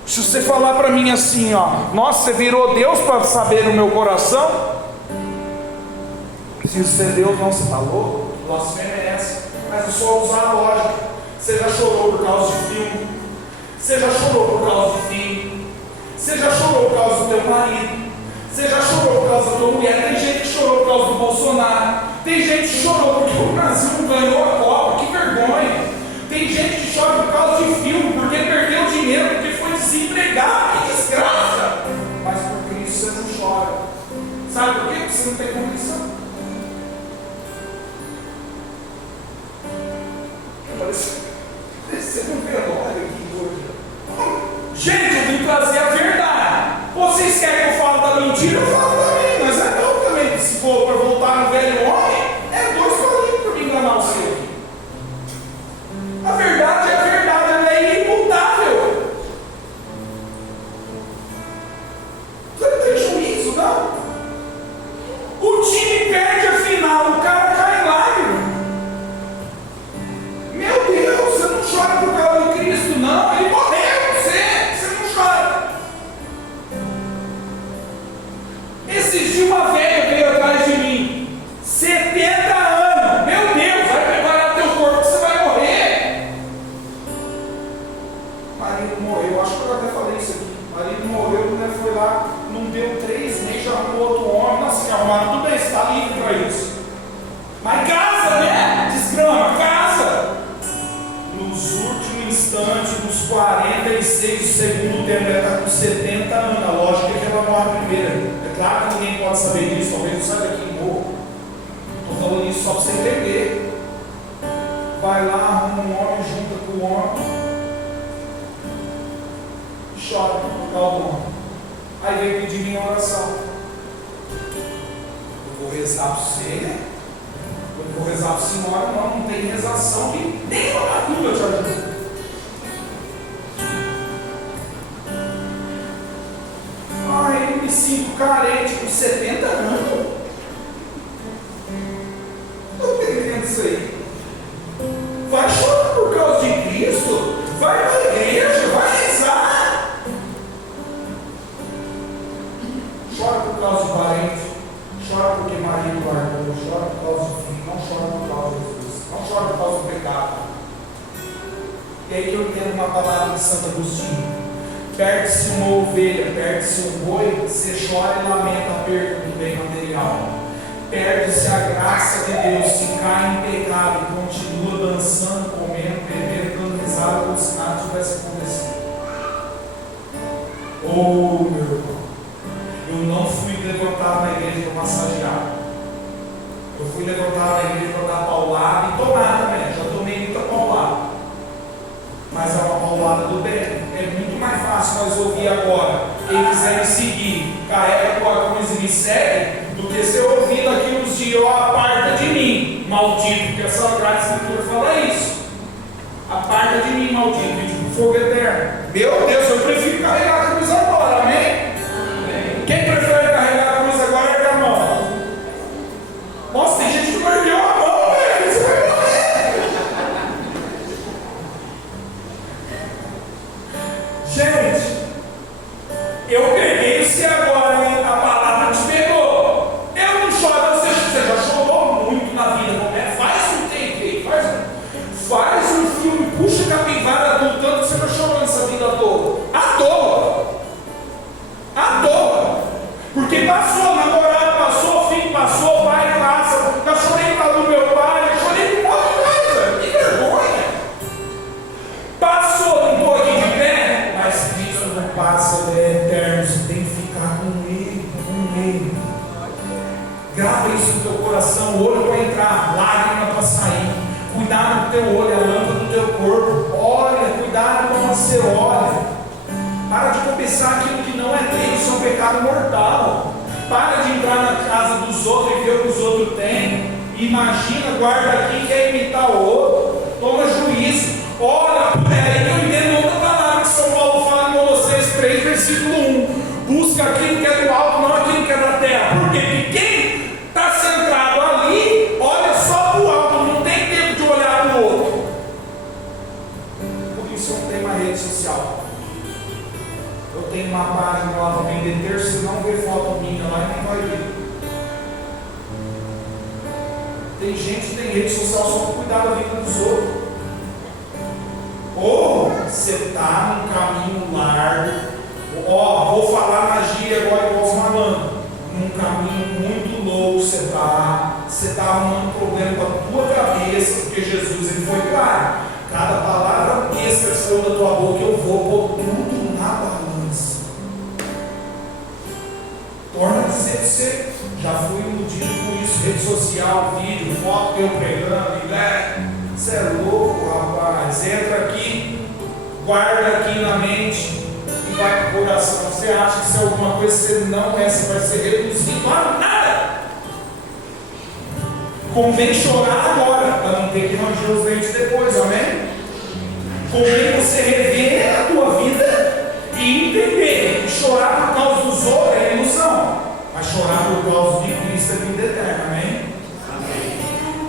Se você falar para mim assim, ó: nossa, você virou Deus para saber o meu coração? Se você é Deus, não, você está louco? Blasfêmia é essa. Mas eu só usar a lógica. Você já chorou por causa de filme? Você já chorou por causa de filho? Você já chorou por causa do teu marido? Você já chorou por causa da tua mulher? Tem gente que chorou causa do Bolsonaro. Tem gente que chorou porque o Brasil não ganhou a Copa, que vergonha. Tem gente que chora por causa de filme, porque perdeu dinheiro, porque foi desempregado, que desgraça. Mas por Cristo você não chora. Sabe por quê? Porque você não tem condição. Você não vê a hora aqui hoje. Gente, eu vim trazer a verdade. Vocês querem que eu fale da mentira? Eu falo também, mas é bom também. Se for para voltar no velho homem, é 2 palinhos para me enganar o seu. A verdade é a verdade, ela é imutável. Você não tem juízo, não? O time perde a final, o cara cai em lágrimas. Meu Deus, você não chora por causa do Cristo, não. Ele morreu, você não chora. Esses dias uma velha veio atrás de mim, 70 anos. Meu Deus, vai preparar teu corpo que você vai morrer. Marido morreu, acho que eu até falei isso aqui. Marido morreu, a mulher foi lá, não deu 3 meses, já arrumou outro homem. Nossa, que arrumado, tudo bem, você está livre para isso. Mas casa, né? Desgrama, casa. Nos últimos instantes, nos 46 do segundo tempo, ela está com 70 anos. A lógica é que ela morre primeiro. É claro que ninguém pode saber disso, talvez não saiba daqui e morra. Estou falando isso só para você entender. Vai lá, arruma um homem, junta com o homem e chora por causa do homem. Aí vem pedir minha oração. Eu vou rezar para você, né? Eu não vou rezar para a senhora, não tem rezação que nem uma macumba te ajuda. Ai, eu me sinto carente com 70 anos. Eu não entendo isso aí. Vai chorar por causa de Cristo, vai para a igreja, vai rezar. Chora por causa de parente, chora porque marido guardou, chora por causa de filho, não chora por causa de Jesus, não chora por causa do pecado. E aí que eu entendo uma palavra de Santo Agostinho: perde-se uma ovelha, perde-se um boi, você chora e lamenta a perda do bem material. Perde-se a graça de Deus, se cai em pecado e continua dançando, comendo, bebendo, dando risada como se nada tivesse acontecido. Oh, meu irmão, eu não fui levantado na igreja para massagear. Eu fui levantado na igreja para dar paulada e tomar também. Já tomei muita paulada, mas é uma paulada do bem. É muito mais fácil nós ouvir agora: quem quiser me seguir, carrega a tua cruz e me segue, do que ser ouvido aqui nos dias: ó, aparta de mim, maldito, porque a Sagrada Escritura fala isso. Aparta de mim, maldito, e de fogo eterno. Meu Deus, eu prefiro carregar a cruz agora, amém? Quem prefere carregar a cruz agora é a mão. Nossa, tem gente que perdeu a mão, velho. Você vai morrer. Gente, eu peguei você agora, hein? A palavra te pegou. Eu não choro, você já chorou muito na vida. Faz um tempo aí, faz um filme, puxa a capivara do tanto que você não chorou nessa vida à toa. À toa. À toa. Porque passou, namorado passou, filho passou, pai passa. Eu chorei por causa do meu pai, eu chorei por um monte de coisa. Que vergonha. Passou, não estou aqui de pé, mas Cristo não passa, ele é eterno. Você tem que ficar com ele, com ele. Grava isso no teu coração: o olho para entrar, lágrima para sair. Cuidado do teu olho, a lâmpada do teu corpo. Olha, cuidado quando você olha. Para de cobiçar aquilo que não é Deus, isso é um pecado mortal. Para de entrar na casa dos outros e ver o que os outros têm. Imagina, guarda aqui, quer imitar o outro. Toma juízo. Olha, é aí que eu entendo outra palavra que São Paulo fala em Colossenses 3, versículo 1. Busca aquilo que é do alto, não aquilo que é da terra. Por quê? Porque quem está centrado ali, olha só para o alto, não tem tempo de olhar para o outro. Por isso eu não tenho uma rede social. Eu tenho uma página lá para vender terço, se não ver foto minha lá, nem vai ver. Tem gente que tem rede social só para cuidar da vida dos outros. Ou você está num caminho largo, ó, vou falar na gíria agora igual os malandros, num caminho muito louco, você está. Você está arrumando problema com a tua cabeça, porque Jesus ele foi claro. Cada palavra besta que saiu da tua boca, eu vou pôr tudo na balança. Torna a dizer para você, já fui iludido com isso, rede social, vídeo, foto, eu pregando, né? Você é louco, rapaz. Entra aqui, guarda aqui na mente e vai para o coração. Você acha que se é alguma coisa você não é, você vai ser reduzido a nada. Convém chorar agora, para não ter que ranger os dentes depois, amém? Convém você rever a tua vida e entender que chorar por causa dos outros é ilusão, mas chorar por causa de Cristo é vida eterna, amém?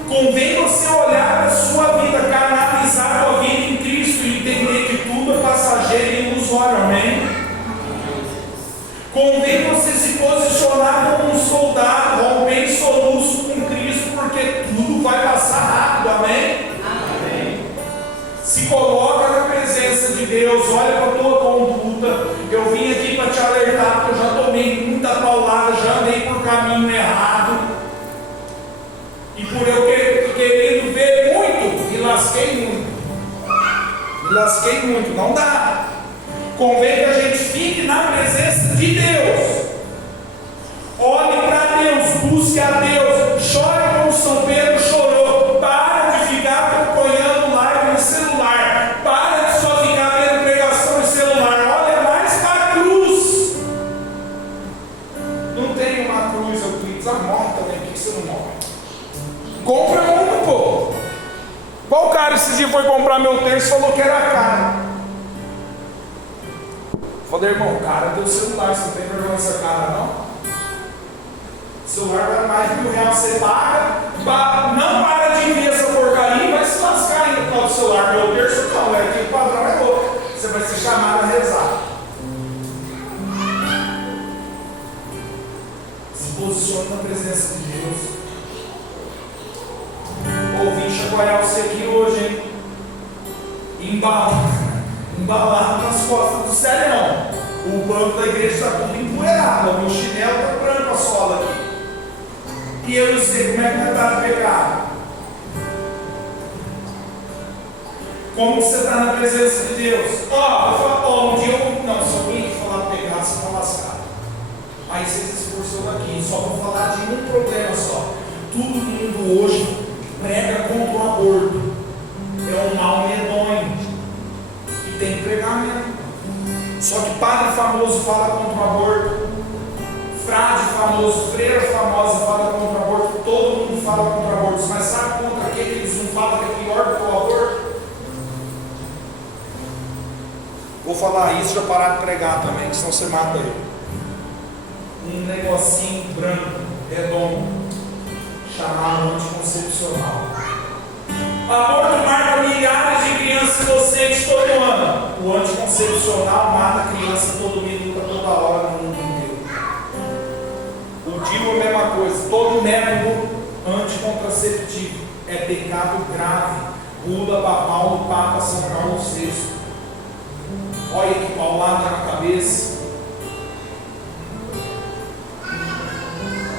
Convém você olhar para a sua vida, canalizar a tua vida em Cristo e entender que tudo é passageiro e ilusório, amém? Convém você se posicionar como um soldado, romper soluço com Cristo, porque tudo vai passar rápido, amém? Amém. Se coloca na presença de Deus, olha para a tua conduta. Eu vim aqui para te alertar, porque eu já tomei muita paulada, já andei por caminho errado. E por eu querendo ver muito, me lasquei muito. Me lasquei muito, não dá. Convém que a gente fique na presença de Deus. Olhe para Deus, busque a Deus, chore como São Pedro chorou. Para de ficar acompanhando live no celular. Para de só ficar vendo pregação no celular. Olha mais para a cruz. Não tem uma cruz, eu precisa morre também, por que você não morre? Compra uma, pô. Qual cara esse dia foi comprar meu tênis e falou que era caro? Falei, irmão, o cara deu celular, você não tem vergonha dessa cara, não? O celular vale mais de R$1.000, você paga, não para de ver essa porcaria e vai se lascar ainda por causa do celular. Meu terço não, é que o padrão é louco. Você vai ser chamado a rezar. Se posicione na presença de Deus. Ouvi chacoalhar você aqui hoje, hein? Embalado nas costas do serão. O banco da igreja está tudo empoeirado. O meu chinelo está branco a sola aqui. E eu não sei como é que está no pecado. Como você está na presença de Deus? Um dia eu não, só vim aqui falar do pecado, você está lascado. Aí você se esforçou aqui. Só vou falar de um problema só. Todo mundo hoje prega contra o aborto. É um mal medonho. E tem que pregar mesmo. Só que padre famoso fala contra o aborto. Frade famoso, freira famosa fala contra o aborto. Todo mundo fala contra o aborto. Mas sabe contra quem eles não falam que é pior do que o aborto? Vou falar isso, já parar de pregar também, que senão você mata ele. Um negocinho branco, redondo, chamado anticoncepcional. Aborto marca milhares de crianças inocentes todo ano. O anticoncepcional mata criança todo minuto, toda hora no mundo inteiro. O DIU é a mesma coisa. Todo método anticontraceptivo é pecado grave. Bula papal do Papa São Paulo VI. Olha que paulada na cabeça.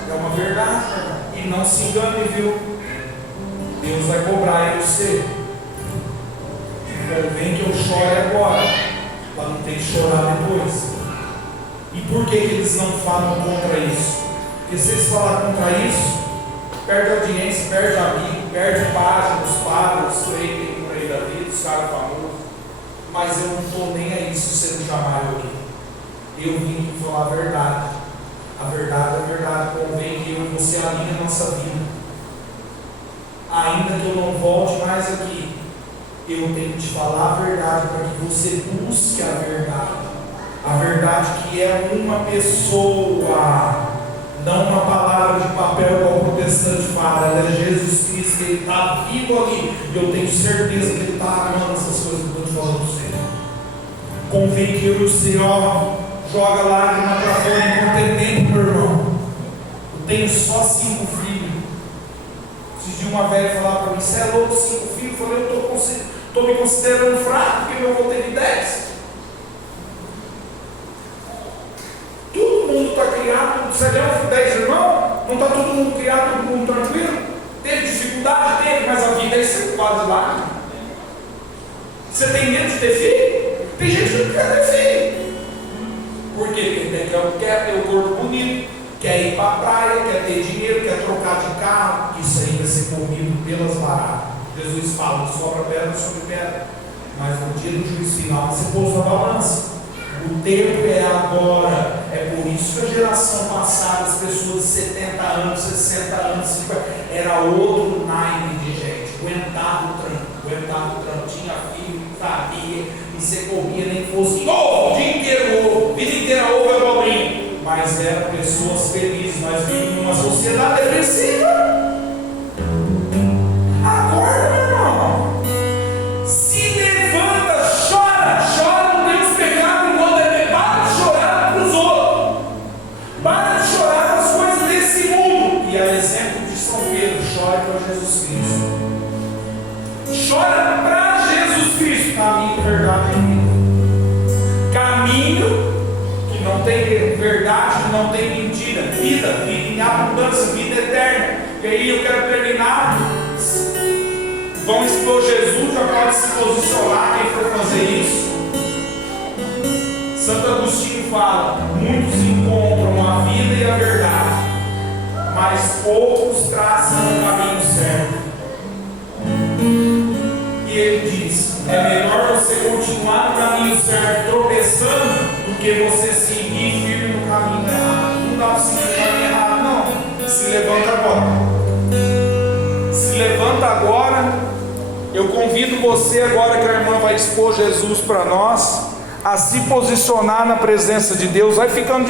É uma verdade, e não se engane, viu? Deus vai cobrar em você. Convém que eu chore agora, para não ter que chorar depois. E por que eles não falam contra isso? Porque se eles falarem contra isso, perde audiência, perde amigo, perde página, os padres, os freios por aí da vida, os caras famosos. Mas eu não estou nem aí se você não chamar eu aqui. Eu vim aqui falar a verdade. A verdade é a verdade. Convém que eu e você alinhe a nossa vida. Ainda que eu não volte mais aqui, eu tenho que te falar a verdade para que você busque a verdade. A verdade que é uma pessoa, não uma palavra de papel igual o protestante fala. Ela é Jesus Cristo, Ele está vivo ali. E eu tenho certeza que Ele está amando essas coisas que eu estou te falando para você. Convém que eu e você, joga lágrima para fora enquanto tem tempo, meu irmão. Eu tenho só 5 filhos. Esses dias uma velha falar para mim, você é louco, 5 filhos? Eu falei, eu estou me considerando fraco, porque meu avô teve 10. Todo mundo está criado, você é 10 irmãos? Não está todo mundo mundo criado, todo mundo tranquilo. Teve dificuldade? Teve, mas a vida é sempre quase lá. Você tem medo de ter filho? Tem gente que não quer ter filho. Por quê? Porque quer ter o corpo bonito, quer ir para a praia, quer ter dinheiro, quer trocar de carro. Isso aí vai ser comido pelas baratas. Jesus fala, sobra pedra sobre pedra. Mas no dia do juízo final você pôs na balança. O tempo é agora. É por isso que a geração passada, as pessoas de 70 anos, 60 anos, 50, era outro naipe de gente. Aguentava o trampo, tinha filho, sabia, e você comia nem fosse ovo, o dia inteiro ovo, vida inteira ovo é pobrinho. Mas eram pessoas felizes, nós vivemos numa sociedade depressiva. Acorda, meu irmão. Se levanta, chora no Deus pecado enquanto é pecado. Para de chorar para os outros. Para de chorar as coisas desse mundo. E a exemplo de São Pedro, chora para Jesus Cristo. Chora para Jesus Cristo. Caminho, verdade e vida. Caminho que não tem verdade, não tem mentira. Vida em abundância, vida eterna. E aí eu quero terminar. Vão expor Jesus, já pode se posicionar quem for fazer isso. Santo Agostinho fala: muitos encontram a vida e a verdade, mas poucos traçam o caminho certo. E ele diz: é melhor você continuar no caminho certo tropeçando do que você seguir firme no caminho errado. Não dá para seguir no caminho errado, não. Se levanta agora. Se levanta agora. Eu convido você agora que a irmã vai expor Jesus para nós, a se posicionar na presença de Deus. Vai ficando de